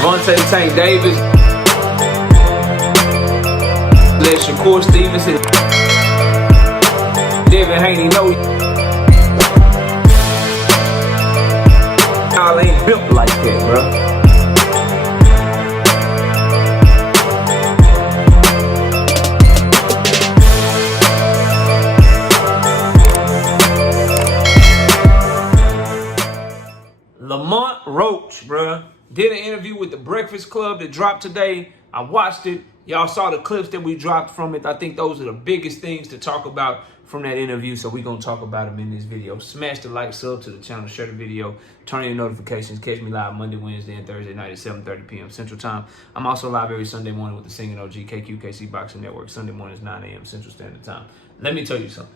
Gervonta Tank Davis. Let Shakur Stevenson. Devin Haney know y'all ain't built like that, bro. Lamont Roach, bruh, did an interview with the Breakfast Club that dropped today. I watched it. Y'all saw the clips that we dropped from it. I think those are the biggest things to talk about from that interview, so we're going to talk about them in this video. Smash the like, sub to the channel, share the video, turn on your notifications. Catch me live Monday, Wednesday, and Thursday night at 7:30 p.m. Central Time. I'm also live every Sunday morning with the Singing OG KQKC Boxing Network. Sunday mornings, 9 a.m. Central Standard Time. Let me tell you something.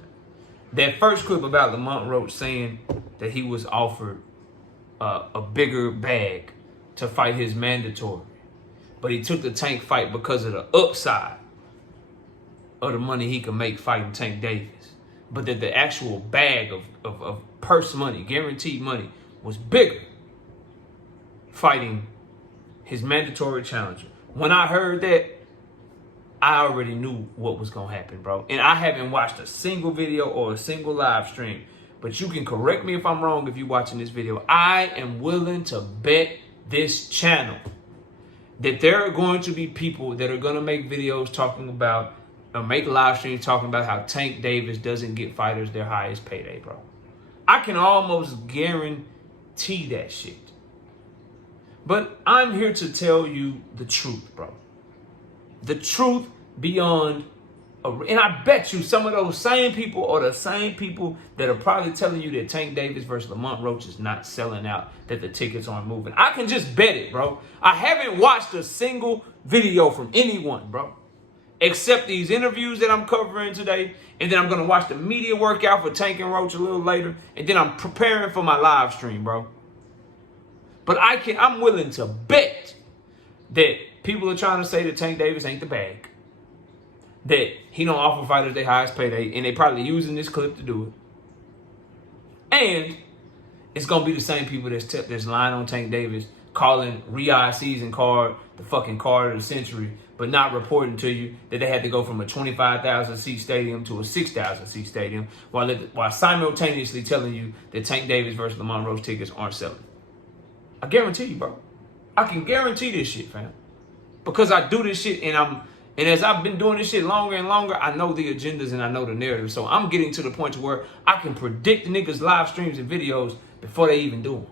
That first clip about Lamont Roach saying that he was offered a bigger bag to fight his mandatory, but he took the Tank fight because of the upside of the money he could make fighting Tank Davis, but that the actual bag of purse money, guaranteed money, was bigger fighting his mandatory challenger. When I heard that, I already knew what was gonna happen, bro. And I haven't watched a single video or a single live stream, but you can correct me if I'm wrong if you're watching this video. I am willing to bet this channel that there are going to be people that are going to make videos talking about, or make live streams talking about how Tank Davis doesn't get fighters their highest payday, bro. I can almost guarantee that shit. But I'm here to tell you the truth, bro. The truth beyond. And I bet you some of those same people are the same people that are probably telling you that Tank Davis versus Lamont Roach is not selling out, that the tickets aren't moving. I can just bet it, bro. I haven't watched a single video from anyone, bro, except these interviews that I'm covering today. And then I'm going to watch the media workout for Tank and Roach a little later. And then I'm preparing for my live stream, bro. But I'm willing to bet that people are trying to say that Tank Davis ain't the bag, that he don't offer fighters their highest payday, and they probably using this clip to do it. And it's gonna be the same people that's lying on Tank Davis, calling Riyadh season card the fucking card of the century, but not reporting to you that they had to go from a 25,000 seat stadium to a 6,000 seat stadium, while simultaneously telling you that Tank Davis versus Lamont Roach tickets aren't selling. I guarantee you, bro. I can guarantee this shit, fam, because I do this shit, and as I've been doing this shit longer and longer, I know the agendas and I know the narrative. So I'm getting to the point to where I can predict niggas' live streams and videos before they even do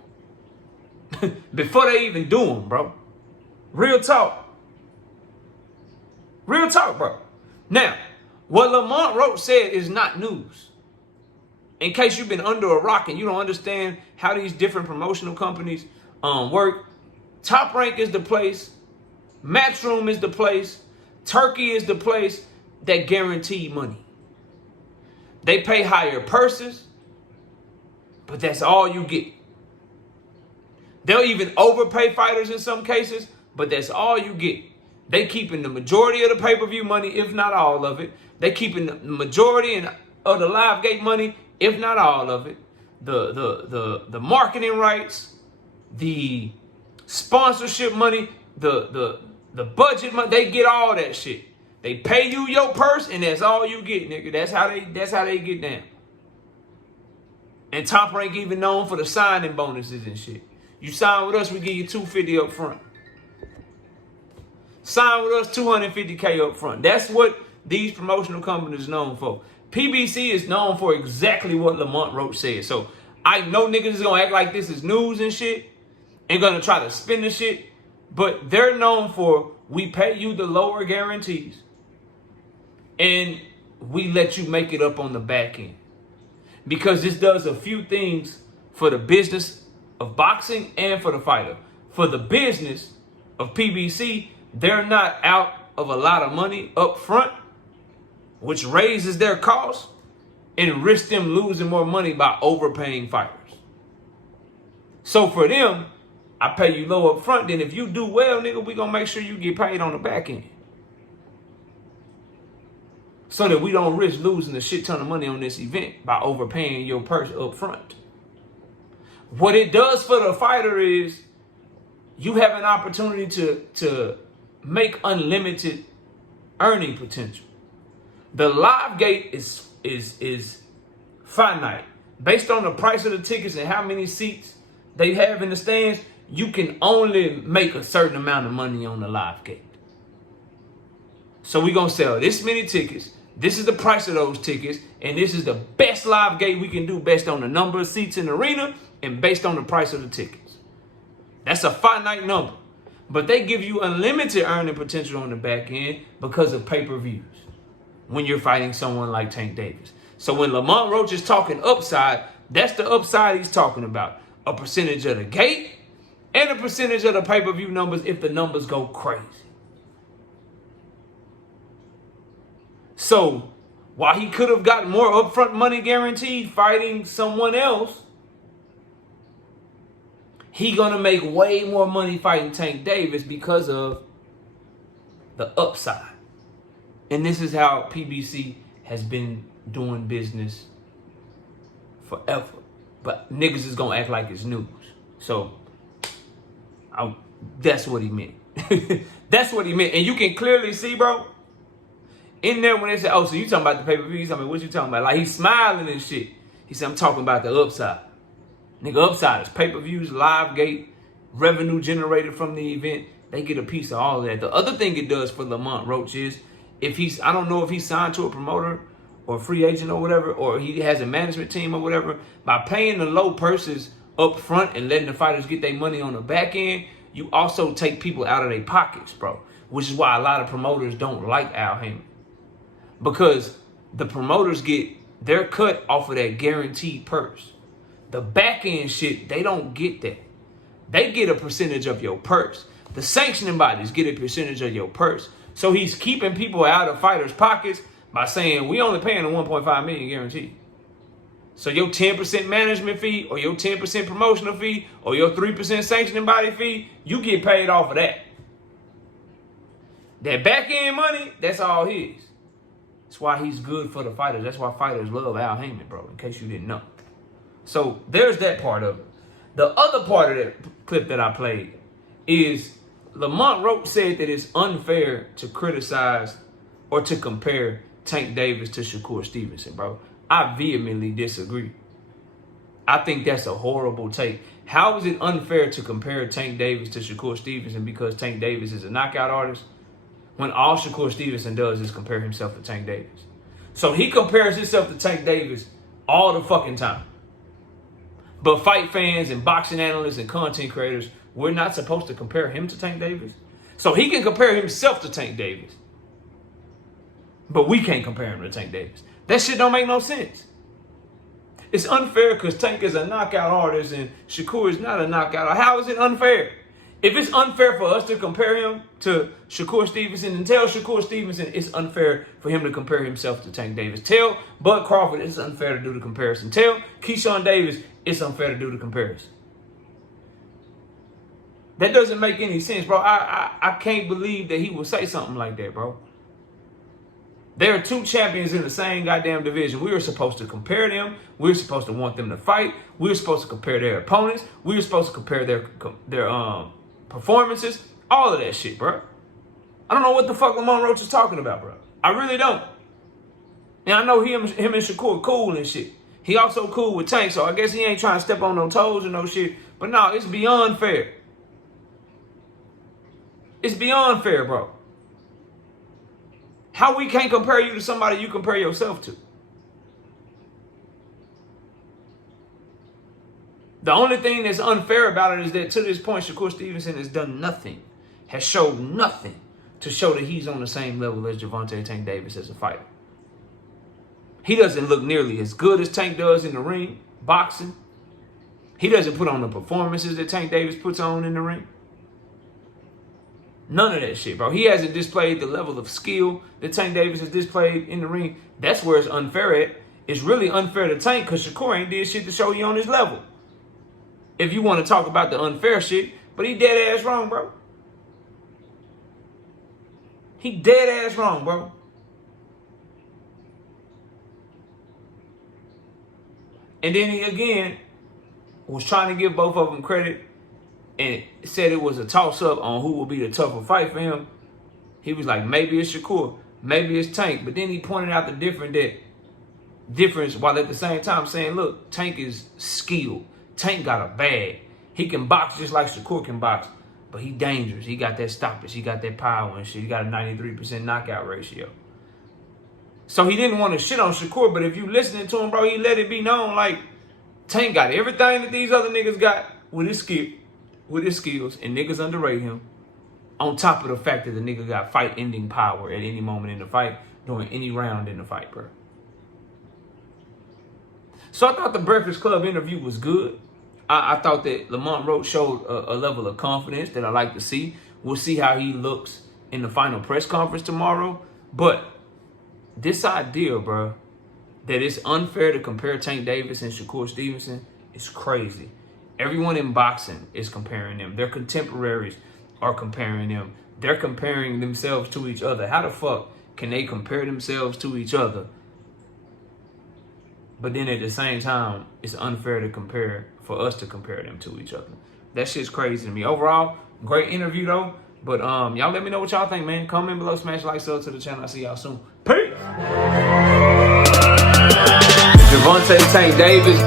them. Before they even do them, bro. Real talk. Real talk, bro. Now, what Lamont Roach said is not news. In case you've been under a rock and you don't understand how these different promotional companies work, Top Rank is the place. Matchroom is the place. Turkey is the place that guarantee money. They pay higher purses, but that's all you get. They'll even overpay fighters in some cases, but that's all you get. They keeping the majority of the pay-per-view money, if not all of it. They keeping the majority of the live gate money, if not all of it. The marketing rights, the sponsorship money, the budget money, they get all that shit. They pay you your purse, and that's all you get, nigga. That's how they get down. And Top Rank even known for the signing bonuses and shit. You sign with us, we give you $250 up front. Sign with us, $250K up front. That's what these promotional companies are known for. PBC is known for exactly what Lamont Roach said. So I know niggas is gonna act like this is news and shit, and gonna try to spin the shit. But they're known for, we pay you the lower guarantees and we let you make it up on the back end. Because this does a few things for the business of boxing and for the fighter. For the business of PBC, they're not out of a lot of money up front, which raises their costs and risks them losing more money by overpaying fighters. So for them, I pay you low up front, then if you do well, nigga, we gonna make sure you get paid on the back end. So that we don't risk losing a shit ton of money on this event by overpaying your purse up front. What it does for the fighter is you have an opportunity to make unlimited earning potential. The live gate is finite. Based on the price of the tickets and how many seats they have in the stands, you can only make a certain amount of money on the live gate. So we're going to sell this many tickets. This is the price of those tickets. And this is the best live gate we can do based on the number of seats in the arena and based on the price of the tickets. That's a finite number. But they give you unlimited earning potential on the back end because of pay-per-views when you're fighting someone like Tank Davis. So when Lamont Roach is talking upside, that's the upside he's talking about. A percentage of the gate and a percentage of the pay-per-view numbers if the numbers go crazy. So while he could have gotten more upfront money guaranteed fighting someone else, he gonna make way more money fighting Tank Davis because of the upside. And this is how PBC has been doing business forever. But niggas is gonna act like it's news. So that's what he meant. That's what he meant. And you can clearly see, bro, in there when they say, oh, so you talking about the pay-per-view? He's talking about, what you talking about? Like, he's smiling and shit. He said, I'm talking about the upside. Nigga, upside is pay-per-views, live gate, revenue generated from the event. They get a piece of all of that. The other thing it does for Lamont Roach is, I don't know if he's signed to a promoter or a free agent or whatever, or he has a management team or whatever, by paying the low purses up front and letting the fighters get their money on the back end, you also take people out of their pockets, bro. Which is why a lot of promoters don't like Al Heyman. Because the promoters get their cut off of that guaranteed purse. The back end shit, they don't get that. They get a percentage of your purse. The sanctioning bodies get a percentage of your purse. So he's keeping people out of fighters' pockets by saying, we only paying the $1.5 million guarantee. So your 10% management fee or your 10% promotional fee or your 3% sanctioning body fee, you get paid off of that. That back end money, that's all his. That's why he's good for the fighters. That's why fighters love Al Heyman, bro, in case you didn't know. So there's that part of it. The other part of that clip that I played is Lamont Roach said that it's unfair to criticize or to compare Tank Davis to Shakur Stevenson, bro. I vehemently disagree. I think that's a horrible take. How is it unfair to compare Tank Davis to Shakur Stevenson because Tank Davis is a knockout artist when all Shakur Stevenson does is compare himself to Tank Davis? So he compares himself to Tank Davis all the fucking time. But fight fans and boxing analysts and content creators, we're not supposed to compare him to Tank Davis. So he can compare himself to Tank Davis. But we can't compare him to Tank Davis. That shit don't make no sense. It's unfair because Tank is a knockout artist and Shakur is not a knockout. How is it unfair? If it's unfair for us to compare him to Shakur Stevenson, then tell Shakur Stevenson it's unfair for him to compare himself to Tank Davis. Tell Bud Crawford it's unfair to do the comparison. Tell Keyshawn Davis it's unfair to do the comparison. That doesn't make any sense, bro. I can't believe that he would say something like that, bro. There are two champions in the same goddamn division. We were supposed to compare them. We were supposed to want them to fight. We were supposed to compare their opponents. We were supposed to compare their performances. All of that shit, bro. I don't know what the fuck Lamont Roach is talking about, bro. I really don't. And I know him and Shakur cool and shit. He also cool with Tank, so I guess he ain't trying to step on no toes or no shit. But no, it's beyond fair. It's beyond fair, bro. How we can't compare you to somebody you compare yourself to? The only thing that's unfair about it is that to this point, Shakur Stevenson has done nothing, has showed nothing to show that he's on the same level as Gervonta and Tank Davis as a fighter. He doesn't look nearly as good as Tank does in the ring, boxing. He doesn't put on the performances that Tank Davis puts on in the ring. None of that shit, bro. He hasn't displayed the level of skill that Tank Davis has displayed in the ring. That's where it's unfair at. It's really unfair to Tank because Shakur ain't did shit to show you on his level. If you want to talk about the unfair shit, but he dead ass wrong, bro. He dead ass wrong, bro. And then he again was trying to give both of them credit and said it was a toss-up on who will be the tougher fight for him, he was like, maybe it's Shakur, maybe it's Tank. But then he pointed out the difference while at the same time saying, look, Tank is skilled. Tank got a bag. He can box just like Shakur can box, but he dangerous. He got that stoppage. He got that power and shit. He got a 93% knockout ratio. So he didn't want to shit on Shakur, but if you listening to him, bro, he let it be known like Tank got everything that these other niggas got with his skills, and niggas underrate him. On top of the fact that the nigga got fight-ending power at any moment in the fight, during any round in the fight, bro. So I thought the Breakfast Club interview was good. I thought that Lamont Roach showed a level of confidence that I like to see. We'll see how he looks in the final press conference tomorrow. But this idea, bro, that it's unfair to compare Tank Davis and Shakur Stevenson is crazy. Everyone in boxing is comparing them. Their contemporaries are comparing them. They're comparing themselves to each other. How the fuck can they compare themselves to each other? But then at the same time, it's unfair for us to compare them to each other. That shit's crazy to me. Overall, great interview though. But y'all let me know what y'all think, man. Comment below, smash like, sub to the channel. I'll see y'all soon. Peace. Gervonta Tank Davis.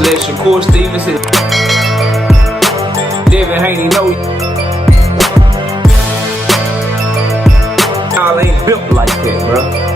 Let Shakur Stevenson. Devin Haney know y'all ain't built like that, bro.